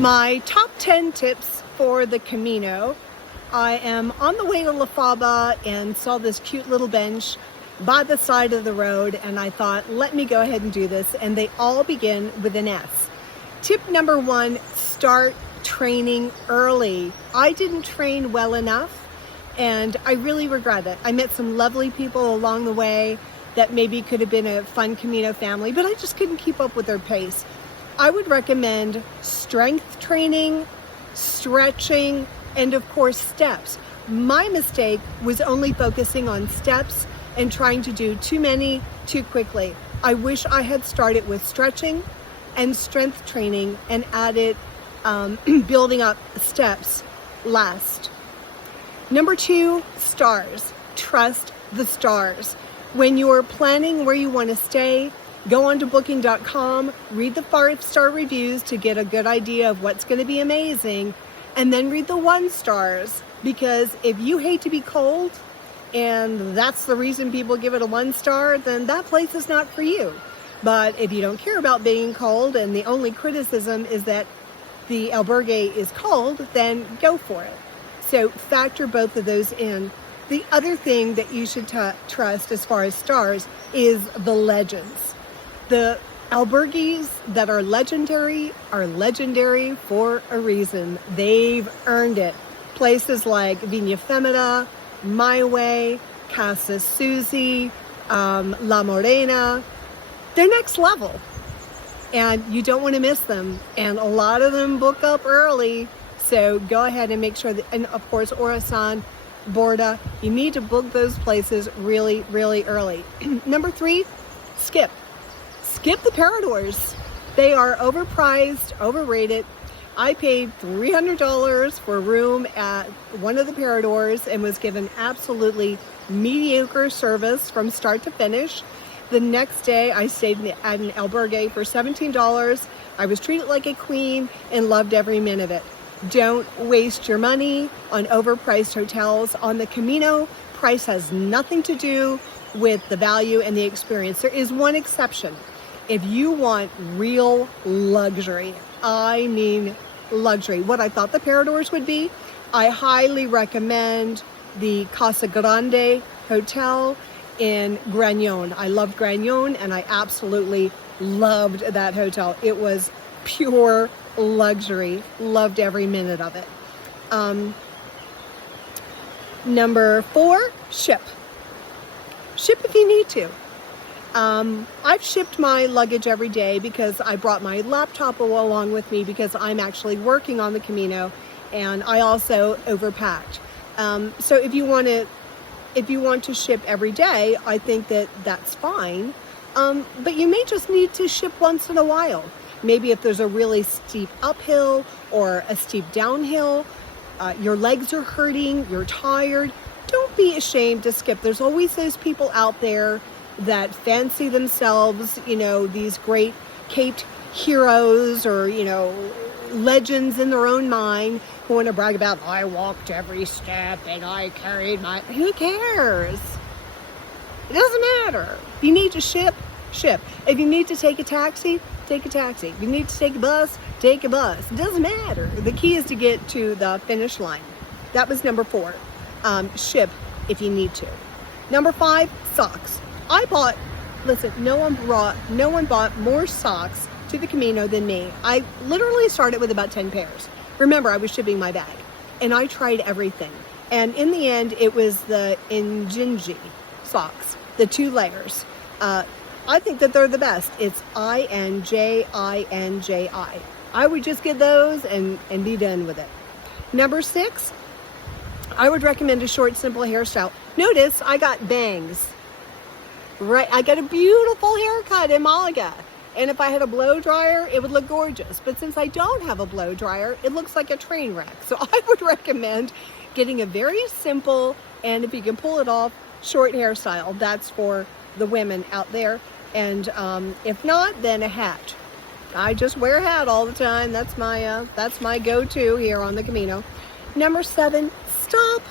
My top 10 tips for the Camino. I am on the way to La Faba and saw this cute little bench by the side of the road, and I thought, let me go ahead and do this. And they all begin with an S. Tip number 1, start training early. I didn't train well enough, and I really regret it. I met some lovely people along the way that maybe could have been a fun Camino family, but I just couldn't keep up with their pace. I would recommend strength training, stretching, and of course steps. My mistake was only focusing on steps and trying to do too many too quickly. I wish I had started with stretching and strength training and added building up steps last. Number 2, stars. Trust the stars. When you're planning where you want to stay, go on to booking.com, read the 5-star reviews to get a good idea of what's going to be amazing, and then read the 1 stars, because if you hate to be cold and that's the reason people give it a 1 star, then that place is not for you. But if you don't care about being cold and the only criticism is that the albergue is cold, then go for it. So factor both of those in. The other thing that you should trust as far as stars is the legends. The albergues that are legendary for a reason. They've earned it. Places like Viña Femina, My Way, Casa Susie, La Morena, they're next level. And you don't want to miss them. And a lot of them book up early. So go ahead and make sure that, and of course, Orasan, Borda, you need to book those places really, really early. Number 3, skip. Skip the Paradors. They are overpriced, overrated. I paid $300 for a room at one of the Paradors and was given absolutely mediocre service from start to finish. The next day, I stayed at an albergue for $17. I was treated like a queen and loved every minute of it. Don't waste your money on overpriced hotels. On the Camino, price has nothing to do with the value and the experience. There is one exception. If you want real luxury, I mean luxury, what I thought the Paradors would be, I highly recommend the Casa Grande Hotel in Gragnon. I loved Gragnon, and I absolutely loved that hotel. It was pure luxury. Loved every minute of it. Number 4, ship. Ship if you need to. I've shipped my luggage every day because I brought my laptop along with me because I'm actually working on the Camino, and I also overpacked. So if you want to ship every day, I think that that's fine. But you may just need to ship once in a while. Maybe if there's a really steep uphill or a steep downhill, your legs are hurting, you're tired, don't be ashamed to skip. There's always those people out there that fancy themselves, these great caped heroes or, legends in their own mind who want to brag about, I walked every step and I carried my... Who cares? It doesn't matter. If you need to ship. If you need to take a taxi, take a taxi. If you need to take a bus, take a bus. It doesn't matter. The key is to get to the finish line. That was number 4. Ship if you need to. Number 5, socks. No one bought more socks to the Camino than me. I literally started with about 10 pairs. Remember, I was shipping my bag, and I tried everything. And in the end, it was the Injinji socks, the 2 layers. I think that they're the best. It's Injinji. I would just get those and be done with it. Number 6, I would recommend a short, simple hairstyle. Notice I got bangs. Right, I got a beautiful haircut in Malaga. And if I had a blow dryer, it would look gorgeous. But since I don't have a blow dryer, it looks like a train wreck. So I would recommend getting a very simple, and if you can pull it off, short hairstyle. That's for the women out there. And if not, then a hat. I just wear a hat all the time. That's my go-to here on the Camino. Number 7, stop.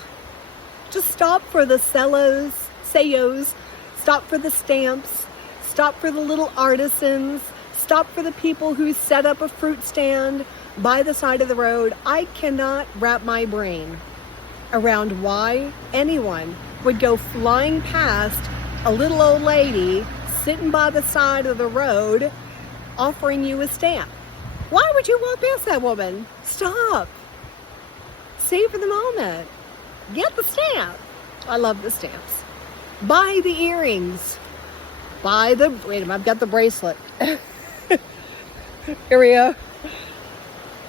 Just stop for the sellos, stop for the stamps, stop for the little artisans, stop for the people who set up a fruit stand, by the side of the road. I cannot wrap my brain around why anyone would go flying past a little old lady sitting by the side of the road offering you a stamp. Why would you walk past that woman? Stop. Savor the moment. Get the stamp. I love the stamps. Buy the earrings. Wait a minute, I've got the bracelet. Here we go.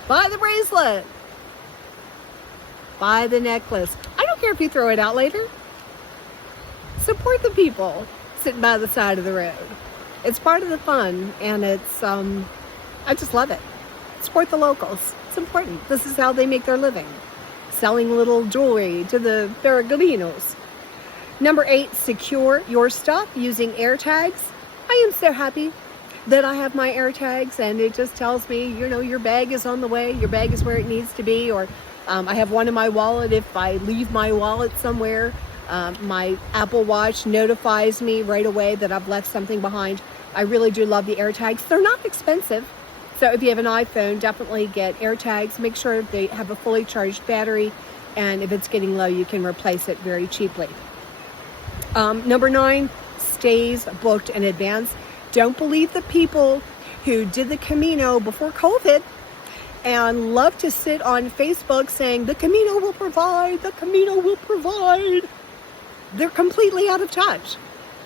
Buy the bracelet. Buy the necklace. I don't care if you throw it out later. Support the people sitting by the side of the road. It's part of the fun, and it's, I just love it. Support the locals. It's important. This is how they make their living. Selling little jewelry to the Peregrinos. Number 8, secure your stuff using AirTags. I am so happy that I have my AirTags, and it just tells me, you know, your bag is on the way, your bag is where it needs to be, or I have one in my wallet. If I leave my wallet somewhere, my Apple Watch notifies me right away that I've left something behind. I really do love the AirTags. They're not expensive. So if you have an iPhone, definitely get AirTags. Make sure they have a fully charged battery, and if it's getting low, you can replace it very cheaply. Number 9, stays booked in advance. Don't believe the people who did the Camino before COVID and love to sit on Facebook saying, the Camino will provide, the Camino will provide. They're completely out of touch.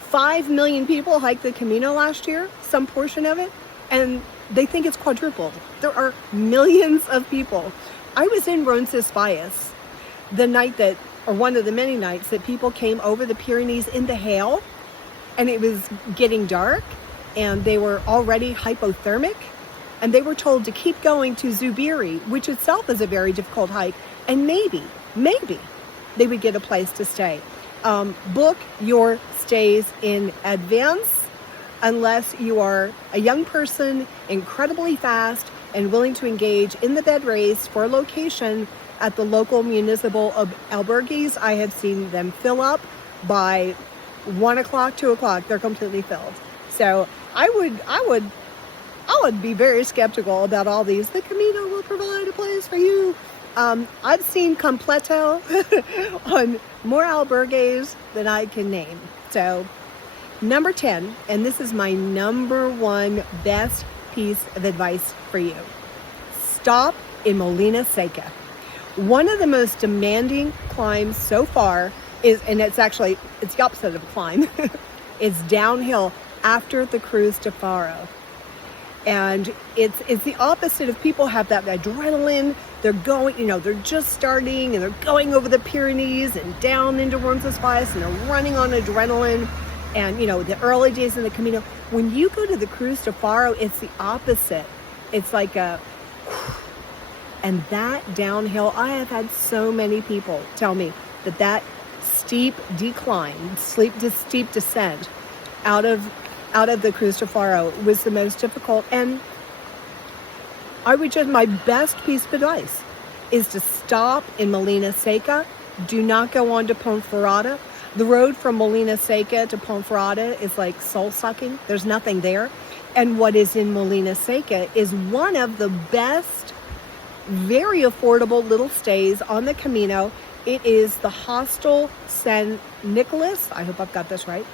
5 million people hiked the Camino last year, some portion of it, and they think it's quadrupled. There are millions of people. I was in Roncesvalles the night that, or one of the many nights that people came over the Pyrenees in the hail, and it was getting dark, and they were already hypothermic, and they were told to keep going to Zubiri, which itself is a very difficult hike, and maybe they would get a place to stay. Book your stays in advance unless you are a young person, incredibly fast, and willing to engage in the bed race for a location at the local municipal albergues. I have seen them fill up by 1 o'clock, 2 o'clock. They're completely filled. So I would be very skeptical about all these. The Camino will provide a place for you. I've seen completo on more albergues than I can name. So number 10, and this is my number 1 best piece of advice for you. Stop in Molina Seca. One of the most demanding climbs so far is, and it's the opposite of a climb, it's downhill after the Cruz de Faro. And it's the opposite of people have that adrenaline. They're going, they're just starting and they're going over the Pyrenees and down into Roncesvalles and they're running on adrenaline. And, the early days in the Camino, when you go to the Cruz de Faro, it's the opposite. It's like and that downhill, I have had so many people tell me that steep decline, steep descent out of the Cruz de Faro was the most difficult. And my best piece of advice is to stop in Molina Seca. Do not go on to Ponferrada. The road from Molina Seca to Ponferrada is like soul-sucking. There's nothing there. And what is in Molina Seca is one of the best, very affordable little stays on the Camino. It is the Hostel San Nicolas. I hope I've got this right.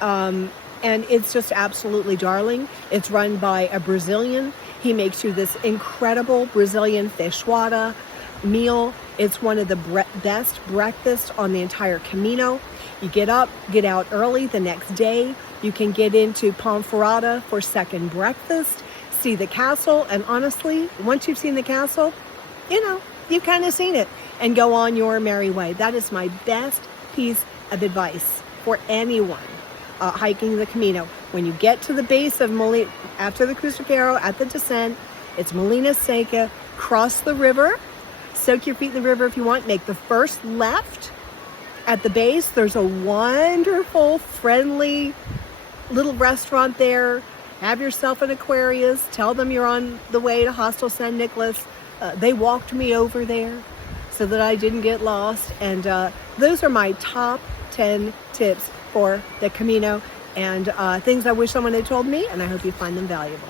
And it's just absolutely darling. It's run by a Brazilian. He makes you this incredible Brazilian feijoada meal. It's one of the best breakfasts on the entire Camino. You get up, get out early the next day. You can get into Ponferrada for second breakfast, see the castle, and honestly, once you've seen the castle, you've kind of seen it, and go on your merry way. That is my best piece of advice for anyone hiking the Camino. When you get to the base of Molina, after the Cruz de Faro, at the descent, it's Molina Seca. Cross the river, soak your feet in the river if you want. Make the first left. At the base, there's a wonderful, friendly little restaurant there. Have yourself an Aquarius. Tell them you're on the way to Hostel San Nicolas. They walked me over there so that I didn't get lost. And those are my top 10 tips for the Camino, and things I wish someone had told me, and I hope you find them valuable.